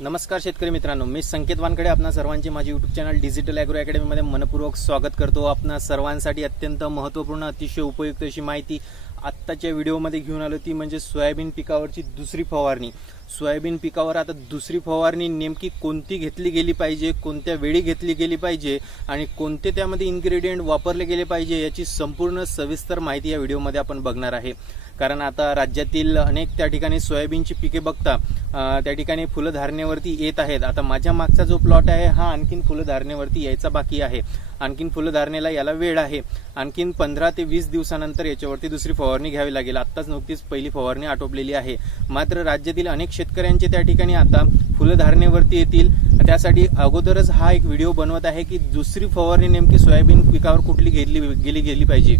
नमस्कार शेतकरी मित्रांनो मी संकेत वानकडे आपणा सर्वांचे माझे युट्यूब चॅनल डिजिटल अॅग्रो अकॅडमीमध्ये मनपूर्वक स्वागत करतो. आपणा सर्वांसाठी अत्यंत महत्त्वपूर्ण अतिशय उपयुक्त अशी माहिती आत्ताच्या व्हिडिओमध्ये घेऊन आलो ती म्हणजे सोयाबीन पिकावरची दुसरी फवारणी. सोयाबीन पिकावर आता दुसरी फवारणी नेमकी कोणती घेतली गेली पाहिजे कोणत्या वेळी घेतली गेली पाहिजे आणि कोणते त्यामध्ये इन्ग्रेडियंट वापरले गेले पाहिजे याची संपूर्ण सविस्तर माहिती या व्हिडिओमध्ये आपण बघणार आहे. कारण आता राज्यातील अनेक त्या ठिकाणी सोयाबीनची पिके बघता त्या ठिकाणी फुलधारणेवरती येत आहेत. आता माझ्या मागचा जो प्लॉट आहे हा आणखीन फुलधारणेवरती यायचा बाकी आहे. आणखीन फुलधारणेला याला वेळ आहे. आणखीन पंधरा ते वीस दिवसानंतर याच्यावरती दुसरी फवारणी घ्यावी लागेल. आत्ताच नुकतीच पहिली फवारणी आटोपलेली आहे. मात्र राज्यातील अनेक शेतकऱ्यांचे त्या ठिकाणी आता फुलधारणेवरती येतील. त्यासाठी अगोदरच हा एक व्हिडिओ बनवत आहे की दुसरी फवारणी नेमकी सोयाबीन पिकावर कुठली घेतली गेली गेली पाहिजे.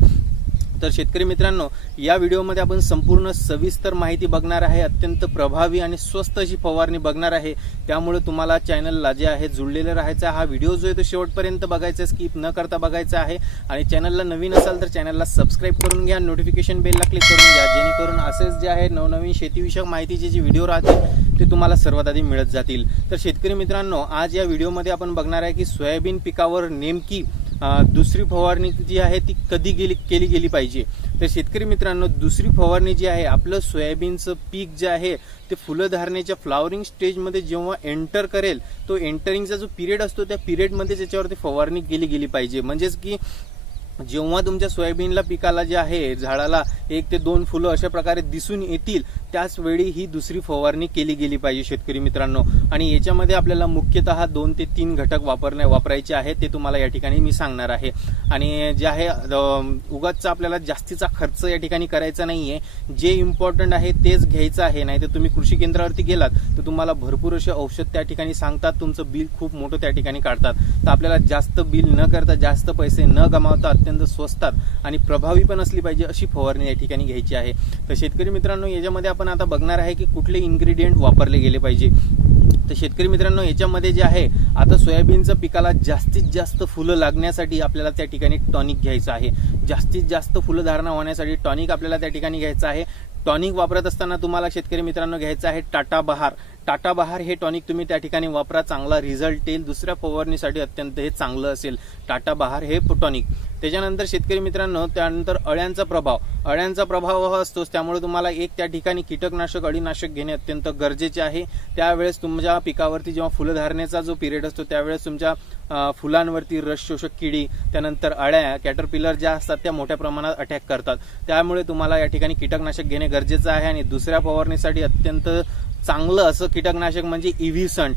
तर शेतकरी मित्रांनो या व्हिडिओमध्ये आपण संपूर्ण सविस्तर माहिती बघणार आहे अत्यंत प्रभावी आणि स्वस्त अशी फवारणी बघणार आहे. त्यामुळे तुम्हाला चॅनलला जे आहे जुळलेलं राहायचं हा व्हिडिओ जो आहे तो शेवटपर्यंत बघायचा स्किप न करता बघायचा आहे. आणि चॅनलला नवीन असाल तर चॅनलला सबस्क्राईब करून घ्या. नोटिफिकेशन बेलला क्लिक करून घ्या. जेणेकरून असेच जे आहे नवनवीन शेतीविषयक माहितीचे जे व्हिडिओ राहतील ते तुम्हाला सर्वात आधी मिळत जातील. तर शेतकरी मित्रांनो आज या व्हिडिओमध्ये आपण बघणार आहे की सोयाबीन पिकावर नेमकी दुसरी फवारणी जी आहे ती कधी गेली केली गेली पाहिजे? तर शेतकरी मित्रांनो दुसरी फवारणी जी आहे आपलं सोयाबीनचं पीक जे आहे ते फुलं धारणेच्या फ्लावरिंग स्टेजमध्ये जेव्हा एंटर करेल तो एंटरिंगचा जो पिरियड असतो त्या पिरियडमध्ये त्याच्यावरती फवारणी केली गेली पाहिजे. म्हणजेच की जेव्हा तुमच्या सोयाबीनला पिकाला जे आहे झाडाला एक ते दोन फुलं अशा प्रकारे दिसून येतील त्याच वेळी ही दुसरी फवारणी केली गेली पाहिजे शेतकरी मित्रांनो. आणि याच्यामध्ये आपल्याला मुख्यतः दोन ते तीन घटक वापरण्या वापरायचे आहेत ते तुम्हाला या ठिकाणी मी सांगणार आहे. आणि जे आहे उगाचचा आपल्याला जास्तीचा खर्च या ठिकाणी करायचा नाहीये. जे इम्पॉर्टंट आहे तेच घ्यायचं आहे. नाही तर तुम्ही कृषी केंद्रावरती गेलात तर तुम्हाला भरपूर असे औषध त्या ठिकाणी सांगतात तुमचं बिल खूप मोठं त्या ठिकाणी काढतात. तर आपल्याला जास्त बिल न करता जास्त पैसे न गमावता अत्यंत स्वस्तात आणि प्रभावी पण असली पाहिजे अशी फवारणी या ठिकाणी घ्यायची आहे. तर शेतकरी मित्रांनो याच्यामध्ये आपण आता बघणार आहे की कुठले इन्ग्रेडियंट वापरले गेले पाहिजे. तर शेतकरी मित्रांनो याच्यामध्ये जे आहे आता सोयाबीनचं पिकाला जास्तीत जास्त फुलं लागण्यासाठी आपल्याला त्या ठिकाणी टॉनिक घ्यायचं आहे. जास्तीत जास्त फुलं धारणा होण्यासाठी टॉनिक आपल्याला त्या ठिकाणी घ्यायचं आहे. टॉनिक वापरत असताना तुम्हाला शेतकरी मित्रांनो घ्यायचं आहे टाटा बहार. टाटा बहार हे टॉनिक तुम्ही त्या ठिकाणी वापरा चांगला रिझल्ट येईल. दुसऱ्या फवारणीसाठी अत्यंत हे चांगलं असेल. टाटा बहार हे टॉनिक. त्याच्यानंतर शेतकरी मित्रांनो त्यानंतर अळ्यांचा प्रभाव. अळ्यांचा प्रभाव हा असतोच त्यामुळे तुम्हाला एक त्या ठिकाणी कीटकनाशक अळीनाशक घेणे अत्यंत गरजेचे आहे. त्यावेळेस तुमच्या पिकावरती जेव्हा फुलधारणेचा जो पिरियड असतो त्यावेळेस तुमच्या फुलांवरती रस शोषक किडी त्यानंतर अळ्या कॅटरपिलर ज्या असतात त्या मोठ्या प्रमाणात अटॅक करतात. त्यामुळे तुम्हाला या ठिकाणी कीटकनाशक घेणे गरजेचं आहे. आणि दुसऱ्या फवारणीसाठी अत्यंत चांगलं असं कीटकनाशक म्हणजे इव्हिसंट.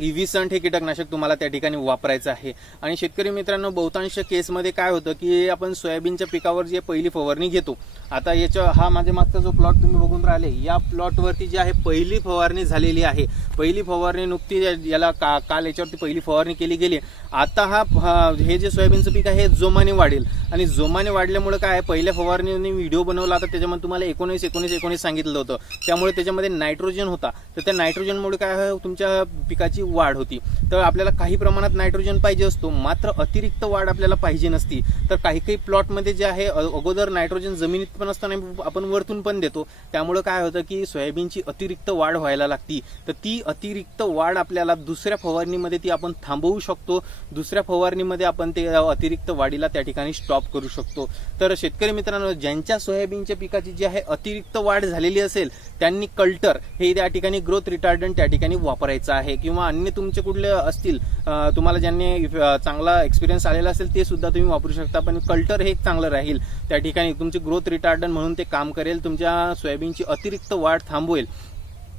इव्हिसंट हे कीटकनाशक तुम्हाला त्या ठिकाणी वापरायचं आहे. आणि शेतकरी मित्रांनो बहुतांश केसमध्ये काय होतं की आपण सोयाबीनच्या पिकावर जी पहिली फवारणी घेतो आता याच्या हा माझ्या मागचा जो प्लॉट तुम्ही बघून राहिले या प्लॉटवरती जी आहे पहिली फवारणी झालेली आहे. पहिली फवारणी नुकती याला का काल याच्यावरती पहिली फवारणी केली गेली. आता हा हा- हे जे सोयाबीनचं पीक आहे हे जोमाने वाढेल. आणि जोमाने वाढल्यामुळे काय आहे पहिल्या फवारणीने व्हिडिओ बनवला आता त्याच्यामध्ये तुम्हाला एकोणीस एकोणीस एकोणीस सांगितलं होतं. त्यामुळे त्याच्यामध्ये नायट्रोजन होता. तर त्या नायट्रोजनमुळे काय आहे, तुमच्या पिकाची वाढ होती. तर आपल्याला काही प्रमाणात नायट्रोजन पाहिजे असतो मात्र अतिरिक्त वाढ आपल्याला पाहिजे नसती. तर काही काही प्लॉटमध्ये जे आहे अगोदर नायट्रोजन जमिनीत पण असताना आपण वरतून पण देतो. त्यामुळं काय होतं की सोयाबीनची अतिरिक्त वाढ व्हायला लागती. तर ती अतिरिक्त वाढ आपल्याला दुसऱ्या फवारणीमध्ये ती आपण थांबवू शकतो. दुसऱ्या फवारणीमध्ये आपण ते अतिरिक्त वाढीला त्या ठिकाणी स्टॉप करू शकतो. तर शेतकरी मित्रांनो ज्यांच्या सोयाबीनच्या पिकाची जी आहे अतिरिक्त वाढ झालेली असेल त्यांनी कल्टर हे त्या ठिकाणी ग्रोथ रिटार्डंट त्या ठिकाणी वापरायचं आहे. किंवा अन्य तुमचे कुठले असतील तुम्हाला ज्यांनी चांगला एक्सपिरियन्स आलेला असेल ते सुद्धा तुम्ही वापरू शकता. पण कल्टर हे चांगलं राहील. त्या ठिकाणी तुमची ग्रोथ रिटार्डन म्हणून ते काम करेल. तुमच्या सोयाबीनची अतिरिक्त वाढ थांबवेल.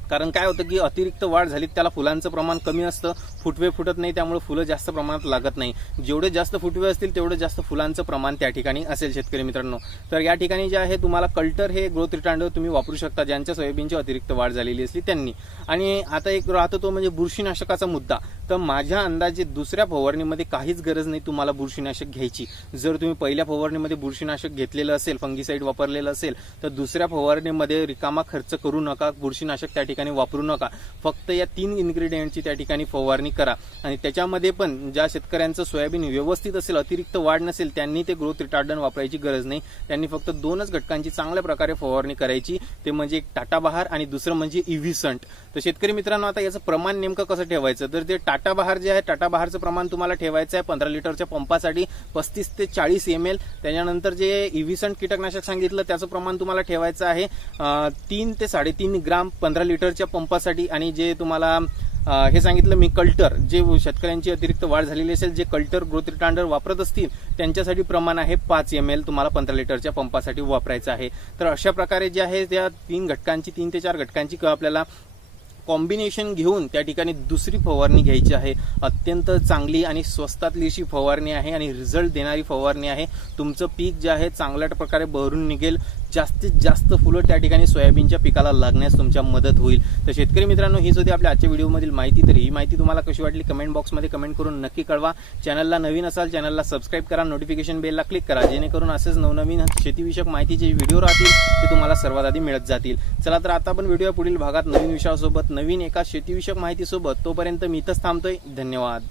कारण काय होतं की अतिरिक्त वाढ झाली त्याला फुलांचं प्रमाण कमी असतं. फुटवे फुटत नाही त्यामुळे फुलं जास्त प्रमाणात लागत नाही. जेवढे जास्त फुटवे असतील तेवढं जास्त फुलांचं प्रमाण त्या ठिकाणी असेल शेतकरी मित्रांनो. तर या ठिकाणी जे आहे तुम्हाला कल्टर हे ग्रोथ रिटार्डर तुम्ही वापरू शकता ज्यांच्या सोयाबीनची अतिरिक्त वाढ झालेली असली त्यांनी. आणि आता एक राहतो तो म्हणजे बुरशीनाशकाचा मुद्दा. तर माझ्या अंदाजे दुसऱ्या फवारणीमध्ये काहीच गरज नाही तुम्हाला बुरशीनाशक घ्यायची. जर तुम्ही पहिल्या फवारणीमध्ये बुरशीनाशक घेतलेलं असेल फंगीसाईड वापरलेलं असेल तर दुसऱ्या फवारणीमध्ये रिकामा खर्च करू नका बुरशीनाशक त्या ठिकाणी वापरू नका. फक्त या तीन इन्ग्रेडियंटची त्या ठिकाणी फवारणी करा. आणि त्याच्यामध्ये पण ज्या शेतकऱ्यांचं सोयाबीन व्यवस्थित असेल अतिरिक्त वाढ नसेल त्यांनी ते ग्रोथ रिटार्डन वापरायची गरज नाही. त्यांनी फक्त दोनच घटकांची चांगल्या प्रकारे फवारणी करायची. ते म्हणजे एक टाटा बहार आणि दुसरं म्हणजे इव्हिसंट तर शेतकरी मित्रांनो आता याचं प्रमाण नेमकं कसं ठेवायचं? तर ते टाटा बहार जे आहे टाटा बहारचं प्रमाण तुम्हाला ठेवायचं आहे पंधरा लिटरच्या पंपासाठी पस्तीस ते चाळीस एम एल त्याच्यानंतर जे इव्हिसंट कीटकनाशक सांगितलं त्याचं प्रमाण तुम्हाला ठेवायचं आहे तीन ते साडेतीन ग्राम पंधरा लिटरच्या पंपासाठी. आणि जे तुम्हाला हे सांगितलं मी कल्टर जे शेतकऱ्यांची अतिरिक्त वाढ झालेली असेल जे कल्टर ग्रोथ रिटांडर वापरत असतील त्यांच्यासाठी प्रमाण आहे पाच एम एल तुम्हाला पंधरा लिटरच्या पंपासाठी वापरायचं आहे. तर अशा प्रकारे जे आहे त्या तीन घटकांची तीन ते चार घटकांची आपल्याला कॉम्बिनेशन घेऊन त्या ठिकाणी दुसरी फवारणी घ्यायची आहे. अत्यंत चांगली आणि स्वस्तातली अशी फवारणी आहे आणि रिझल्ट देणारी फवारणी आहे. तुमचं पीक जे आहे चांगल्या प्रकारे बहरून निघेल. जास्तीत जास्त फुलं त्या ठिकाणी सोयाबीनच्या पिकाला लागण्यास तुमच्या मदत होईल. तर शेतकरी मित्रांनो हीच होती आपल्या आजच्या व्हिडिओमधील माहिती. तर ही माहिती तुम्हाला कशी वाटली कमेंट बॉक्समध्ये कमेंट करून नक्की कळवा. चॅनलला नवीन असाल चॅनलला सबस्क्राईब करा. नोटिफिकेशन बेलला क्लिक करा जेणेकरून असेच नवनवीन शेतीविषयक माहितीचे व्हिडिओ राहतील ते तुम्हाला सर्वात आधी मिळत जातील. चला तर आता आपण व्हिडिओ पुढील भागात नवीन विषयासोबत नवीन एका शेतीविषयक माहितीसोबत. तोपर्यंत मी इथंच थांबतोय. धन्यवाद.